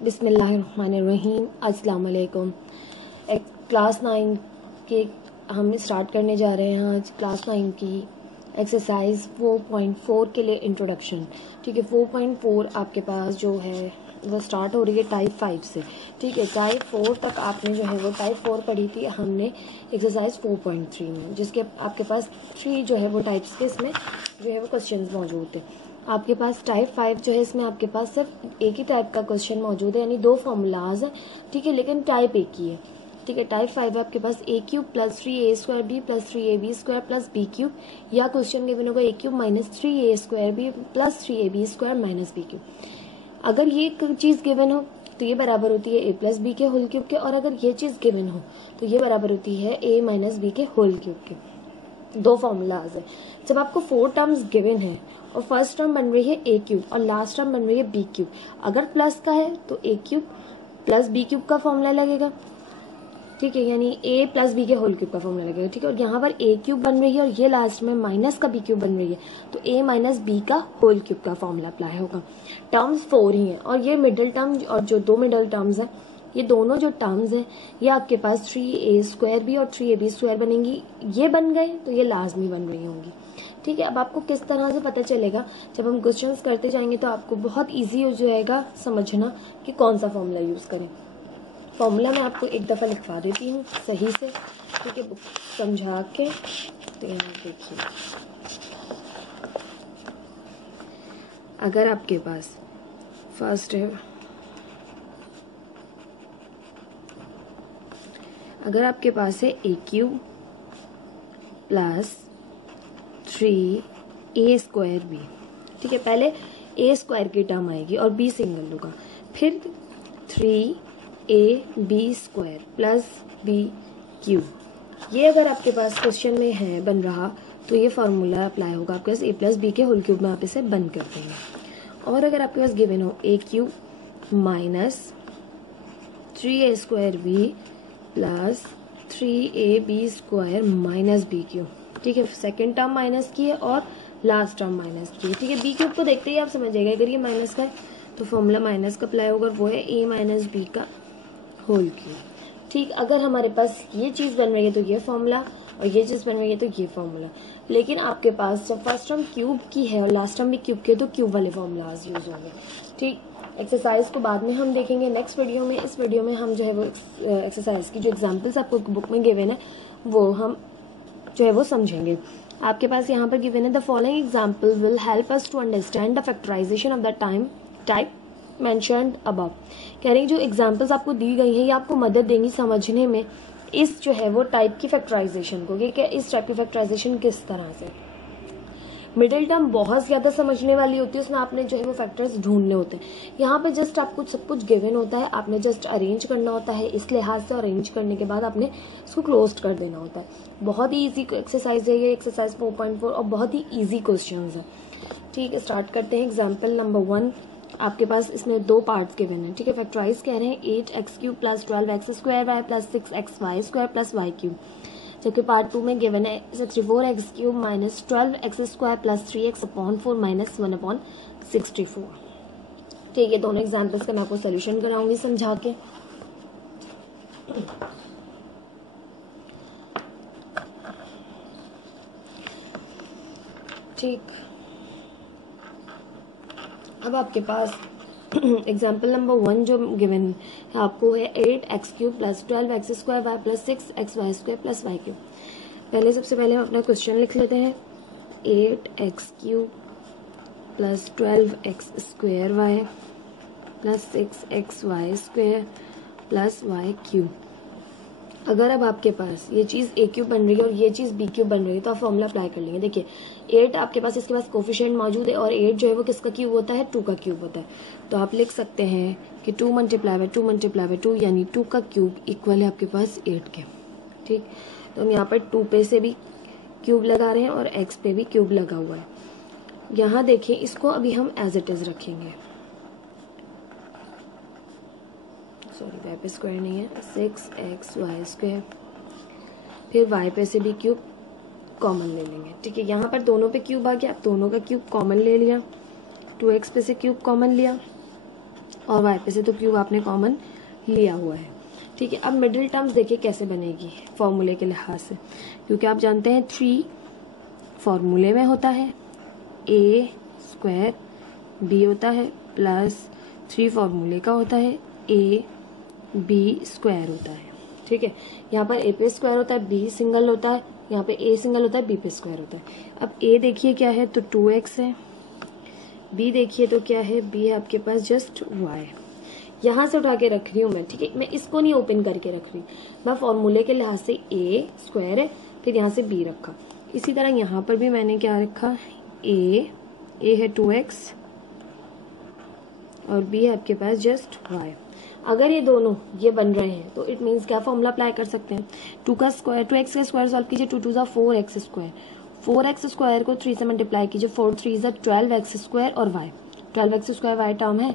बिस्मिल्लाहिर्रहमानिर्रहीम। अस्सलाम वालेकुम। क्लास 9 के हम स्टार्ट करने जा रहे हैं आज क्लास 9 की एक्सरसाइज 4.4 के लिए इंट्रोडक्शन। ठीक है, 4.4 आपके पास जो है वो स्टार्ट हो रही है टाइप 5 से। ठीक है, टाइप 4 तक आपने जो है वो टाइप 4 पढ़ी थी हमने एक्सरसाइज 4.3 में, जिसके आपके पास 3 जो है वो टाइप्स के इसमें जो है वो क्वेश्चन मौजूद थे। आपके पास टाइप 5 जो है इसमें आपके पास सिर्फ एक ही टाइप का क्वेश्चन मौजूद है, यानी 2 फॉर्मूलाज है। ठीक है, लेकिन टाइप एक ही है। ठीक है, टाइप 5 आपके पास a cube plus 3a² plus 3ab² plus b cube, या क्वेश्चन गिवन होगा a cube minus 3a² plus 3ab² minus b cube. अगर ये चीज गिवन हो तो ये बराबर होती है a प्लस बी के होल क्यूब के, और अगर ये चीज गिवन हो तो ये बराबर होती है a माइनस बी के होल क्यूब के। 2 फॉर्मूलाज है। जब आपको 4 टर्म्स गिवन है और फर्स्ट टर्म बन रही है a क्यूब और लास्ट टर्म बन रही है b क्यूब, अगर प्लस का है तो a cube plus b cube का फॉर्मूला लगेगा। ठीक है, यानी a प्लस बी के होल क्यूब का फॉर्मूला लगेगा। ठीक है, और यहाँ पर a क्यूब बन रही है और ये लास्ट में माइनस का b क्यूब बन रही है, तो a माइनस बी का होल क्यूब का फॉर्मूला अप्लाई होगा। टर्म्स 4 ही हैं, और ये मिडिल टर्म और जो 2 मिडिल टर्म्स हैं, ये दोनों जो टर्म्स हैं ये आपके पास 3a² भी और 3ab² बनेंगी। ये बन गए तो ये लाजमी बन रही होंगी। ठीक है, अब आपको किस तरह से पता चलेगा, जब हम क्वेश्चंस करते जाएंगे तो आपको बहुत इजी हो जाएगा समझना कि कौन सा फॉर्मूला यूज करें। फॉर्मूला मैं आपको एक दफ़ा लिखवा देती हूँ सही से। ठीक है, बुक समझा के। तो यहाँ देखिए, अगर आपके पास फर्स्ट है, अगर आपके पास है a cube plus 3a² b। ठीक है, पहले a² की टर्म आएगी और b सिंगल होगा, फिर 3ab² प्लस b क्यूब। ये अगर आपके पास क्वेश्चन में है बन रहा तो ये फॉर्मूला अप्लाई होगा आपके पास a प्लस बी के होल क्यूब में, आप इसे बंद कर देंगे। और अगर आपके पास गिवन हो a cube minus 3a² b plus 3ab² minus b cube. ठीक है, सेकेंड टर्म माइनस की है और लास्ट टर्म माइनस की है। ठीक है, b क्यूब को देखते ही आप समझ जाएगा, अगर ये माइनस का है तो फॉर्मूला माइनस का अप्लाई होगा, वो है a माइनस बी का होल क्यूब। ठीक, अगर हमारे पास ये चीज बन रही है तो ये फॉर्मूला, और ये चीज बन रही है तो ये फॉर्मूला। लेकिन आपके पास जब फर्स्ट टर्म क्यूब की है और लास्ट टर्म भी क्यूब की है तो क्यूब वाले फॉर्मूलाज यूज होंगे। ठीक, एक्सरसाइज को बाद में हम देखेंगे नेक्स्ट वीडियो में। इस वीडियो में हम जो है वो एक्सरसाइज की जो एग्जाम्पल्स आपको बुक में गिवन है वो हम जो है वो समझेंगे। आपके पास यहाँ पर गिवन है, the following example will help us to understand the factorisation of the type mentioned above. कह रही जो एग्जाम्पल्स आपको दी गई हैं ये आपको मदद देंगी समझने में इस जो है वो टाइप की फैक्टराइजेशन को, कि इस टाइप की फैक्टराइजेशन किस तरह से। मिडिल टर्म बहुत ज्यादा समझने वाली होती है, उसमें आपने जो है वो फैक्टर्स ढूंढने होते हैं। यहाँ पे जस्ट आपको सब कुछ गिवन होता है, आपने जस्ट अरेंज करना होता है इस लिहाज से, अरेंज करने के बाद आपने इसको क्लोज कर देना होता है। बहुत ही इजी एक्सरसाइज है ये एक्सरसाइज 4.4, और बहुत ही इजी क्वेश्चन है। ठीक है, स्टार्ट करते हैं। एग्जाम्पल नंबर 1 आपके पास इसमें 2 पार्ट्स गिवन है। ठीक है, फैक्टराइज कह रहे हैं 8x³ plus 12x² plus 6xy² plus y cube, जबकि पार्ट 2 में गिवन है 64x³ minus 12x² plus 3x/4 minus 1/64। ठीक है, दोनों एग्जाम्पल्स का मैं आपको सोल्यूशन कराऊंगी समझा के। ठीक, अब आपके पास एग्जाम्पल नंबर 1 जो गिवन है आपको है 8x³ plus 12x² plus 6xy² plus y cube. पहले सबसे पहले हम अपना क्वेश्चन लिख लेते हैं। 8x³ plus 12x² plus 6xy² plus y cube. अगर अब आपके पास ये चीज a क्यूब बन रही है और ये चीज b क्यूब बन रही है तो आप फॉर्मूला अप्लाई कर लेंगे। देखिए 8 आपके पास इसके पास कोफिशिएंट मौजूद है और 8 जो है वो किसका क्यूब होता है, 2 का क्यूब होता है। तो आप लिख सकते हैं कि 2 मल्टीप्लाई बाय 2 मल्टीप्लाई बाय 2 यानी 2 का क्यूब इक्वल है आपके पास 8 के। ठीक, तो हम यहाँ पर 2 पे से भी क्यूब लगा रहे हैं और x पे भी क्यूब लगा हुआ है। यहाँ देखिए इसको अभी हम एज इट इज रखेंगे, सॉरी y पे स्क्वायर नहीं है, 6xy², फिर y पे से भी क्यूब कॉमन ले लेंगे। ठीक है, यहाँ पर दोनों पे क्यूब आ गया, दोनों का क्यूब कॉमन ले लिया, 2x पे से क्यूब कॉमन लिया और वाई पे से तो क्यूब आपने कॉमन लिया हुआ है। ठीक है, अब मिडिल टर्म्स देखिए कैसे बनेगी फॉर्मूले के लिहाज से, क्योंकि आप जानते हैं 3 फॉर्मूले में होता है, ए स्क्वायर बी होता है प्लस 3 फॉर्मूले का होता है, ए बी स्क्वायर होता है। ठीक है, यहाँ पर ए पे स्क्वायर होता है, बी सिंगल होता है, यहाँ पे ए सिंगल होता है, बी पे स्क्वायर होता है। अब ए देखिए क्या है, तो 2x है, बी देखिए तो क्या है, बी है आपके पास जस्ट y। यहाँ से उठा के रख रही हूँ मैं, ठीक है, मैं इसको नहीं ओपन करके रख रही, मैं फॉर्मूले के लिहाज से ए स्क्वायर है, फिर यहाँ से बी रखा। इसी तरह यहाँ पर भी मैंने क्या रखा, ए है 2x और बी है आपके पास जस्ट y। अगर ये दोनों ये बन रहे हैं तो इट मीन्स क्या फॉर्मूला अप्लाई कर सकते हैं, 2x का स्क्वायर सॉल्व कीजिए, 2 2 4x स्क्वायर, 4x स्क्वायर को 3 से मल्टीप्लाई कीजिए, 4 3 12x स्क्वायर और y, 12x square y term है,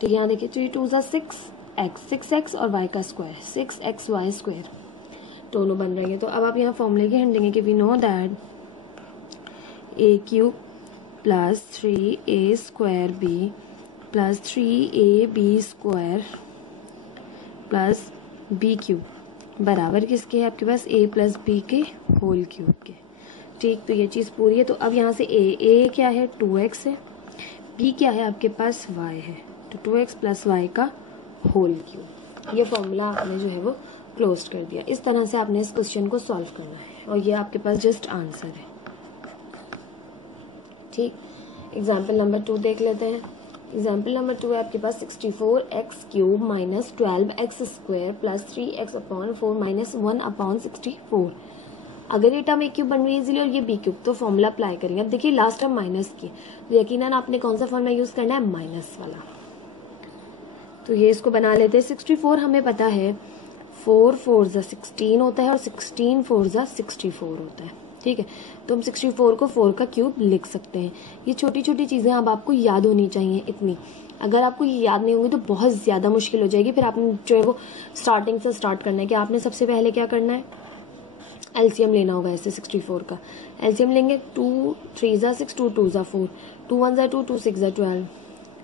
तो यहाँ देखिए 3 2 6x और y का स्क्वायर 6xy स्क्वायर, दोनों बन रही है। तो अब आप यहाँ फॉर्मूले की हिंट देंगे कि we know that a cube plus 3a square b plus 3ab square plus b cube बराबर किसके है आपके पास, a प्लस बी के होल क्यूब के। ठीक, तो ये चीज़ पूरी है। तो अब यहाँ से a क्या है 2x है, b क्या है आपके पास y है, तो 2x प्लस वाई का होल क्यूब। ये फॉर्मूला आपने जो है वो क्लोज कर दिया। इस तरह से आपने इस क्वेश्चन को सॉल्व करना है और ये आपके पास जस्ट आंसर है। ठीक, एग्जाम्पल नंबर 2 देख लेते हैं। एग्जाम्पल नंबर 2 है आपके पास 64x cube minus 12x square plus 3x upon 4 minus 1 upon 64। अगर ये टर्म ए क्यूब बन रही है इजीली और ये बी क्यूब, तो फॉर्मूला अप्लाई करेंगे। अब देखिए लास्ट टर्म माइनस की, तो यकीनन आपने कौन सा फॉर्मूला यूज करना है, माइनस वाला। तो ये इसको बना लेते हैं। 64 हमें पता है 4 4 16 होता है और 16 4 64 होता है। ठीक है, तो हम 64 को 4 का क्यूब लिख सकते हैं। ये छोटी छोटी चीजें अब आपको याद होनी चाहिए इतनी, अगर आपको ये याद नहीं होंगी तो बहुत ज्यादा मुश्किल हो जाएगी। फिर आपने जो है वो स्टार्टिंग से स्टार्ट करना है कि आपने सबसे पहले क्या करना है, एलसीएम लेना होगा। ऐसे 64 का एलसीएम लेंगे, 2 3 6 2 2 4, 2 1 2 2 6 12,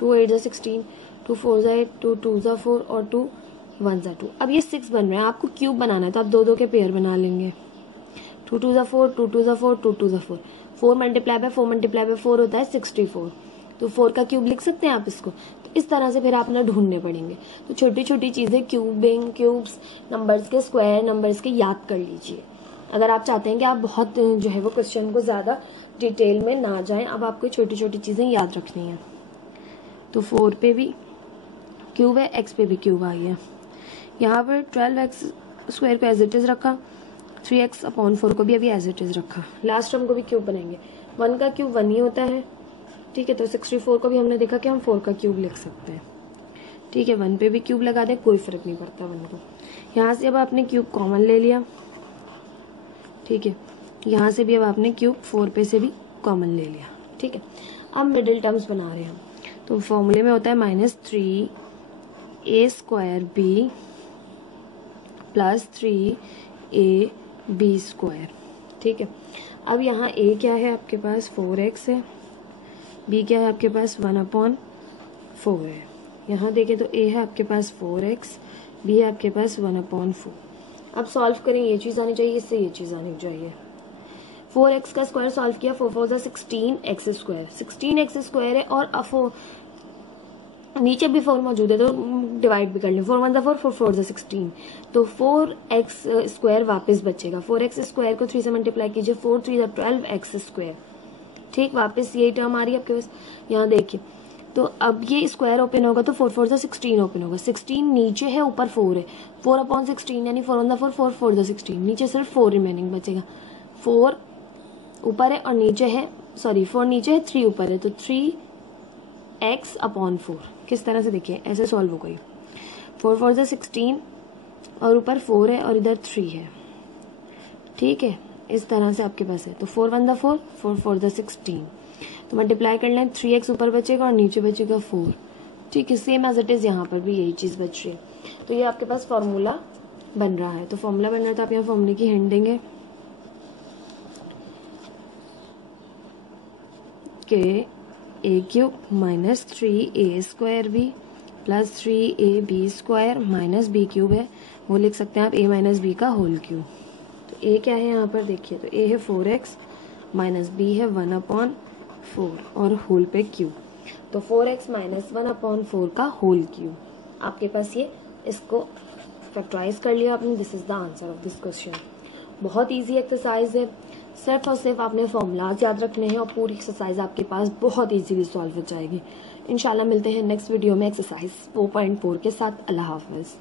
2 8 16, 2 4 8, 2 2 4 और 2 1 2। अब ये 6 बन रहे हैं, आपको क्यूब बनाना है तो आप दो दो के पेयर बना लेंगे। 2 2 4, 2 2 4, 2 2 4, 4 मल्टीप्लाई बाय 4 मल्टीप्लाई बाय 4 होता है 64। तो 4 का क्यूब लिख सकते हैं आप इसको। तो इस तरह से फिर आप ना ढूंढने पड़ेंगे। तो छोटी छोटी चीजें क्यूबिंग, क्यूब्स, नंबर्स के स्क्वायर, नंबर्स के याद कर लीजिए। अगर आप चाहते हैं कि आप बहुत जो है वो क्वेश्चन को ज्यादा डिटेल में ना जाएं, अब आपको छोटी छोटी चीजें याद रखनी है। तो 4 पे भी क्यूब है, x पे भी क्यूब आ गया। यहाँ पर 12x स्क्वायर को एज इट इज रखा, 3x अपॉन 4 को भी अभी एज इट इज रखा। लास्ट टर्म को भी क्यूब बनाएंगे, 1 का क्यूब 1 ही होता है। ठीक है, तो 64 को भी हमने देखा कि हम 4 का क्यूब लिख सकते हैं। ठीक है, 1 पे भी क्यूब लगा दे, कोई फर्क नहीं पड़ता 1 को। यहाँ से अब आपने क्यूब कॉमन ले लिया। ठीक है, यहाँ से भी अब आपने क्यूब 4 पे से भी कॉमन ले लिया। ठीक है, अब मिडिल टर्म्स बना रहे हैं हम। तो फॉर्मूले में होता है -3a square b plus 3a b square. ठीक है, अब यहाँ a क्या है आपके पास 4x है, b क्या है आपके पास 1/4 है। यहाँ देखें तो a है आपके पास 4x, b है आपके पास 1/4। अब सॉल्व करें, ये चीज आनी चाहिए, इससे ये चीज आनी चाहिए। 4x का स्क्वायर सॉल्व किया, 4 4 16x स्क्वायर, 16x स्क्वायर है और नीचे भी 4 मौजूद है तो डिवाइड भी कर लें। 4 1 4, 4 4 16, तो 4x स्क्वायर वापस बचेगा। 4x स्क्वायर को 3 से मल्टीप्लाई कीजिए, 4 3 12x स्क्वायर। ठीक, वापस यही टर्म आ रही है आपके पास। यहाँ देखिए, तो अब ये स्क्वायर ओपन होगा तो 4 4 16 ओपन होगा। 16 नीचे है, ऊपर 4 है, 4/16 यानी 4 1 4, 4 4 16, नीचे सिर्फ 4 रिमेनिंग बचेगा। 4 ऊपर है और नीचे है, सॉरी 4 नीचे है, 3 ऊपर है, तो 3x/4। किस तरह से देखिए, ऐसे सॉल्व हो गई। 4 4 16 और ऊपर 4 है और इधर 3 है। ठीक है, इस तरह से आपके पास है। तो 4 1 4, 4 4 16, तो मल्टीप्लाई कर लें, 3x ऊपर बचेगा और नीचे बचेगा 4। ठीक है, सेम एज इट इज यहाँ पर भी यही चीज बच रही है। तो ये आपके पास फॉर्मूला बन रहा है। तो फॉर्मूला बन रहा है तो आप यहाँ फॉर्मूले की हिंट देंगे कि a cube minus 3a square b plus 3ab² minus b cube है, वो लिख सकते हैं आप a माइनस बी का होल क्यूब। तो a क्या है यहाँ पर देखिए, तो a है 4x माइनस b है 1/4 और होल पे q, तो 4x माइनस 1/4 का होल क्यूब। आपके पास ये, इसको फैक्टराइज कर लिया आपने, this is the answer of this question. बहुत इजी एक्सरसाइज है, सिर्फ और सिर्फ आपने फॉर्मूलाज याद रखने हैं और पूरी एक्सरसाइज आपके पास बहुत इजीली सॉल्व हो जाएगी। इंशाल्लाह मिलते हैं नेक्स्ट वीडियो में एक्सरसाइज 4.4 के साथ। अल्लाह हाफिज।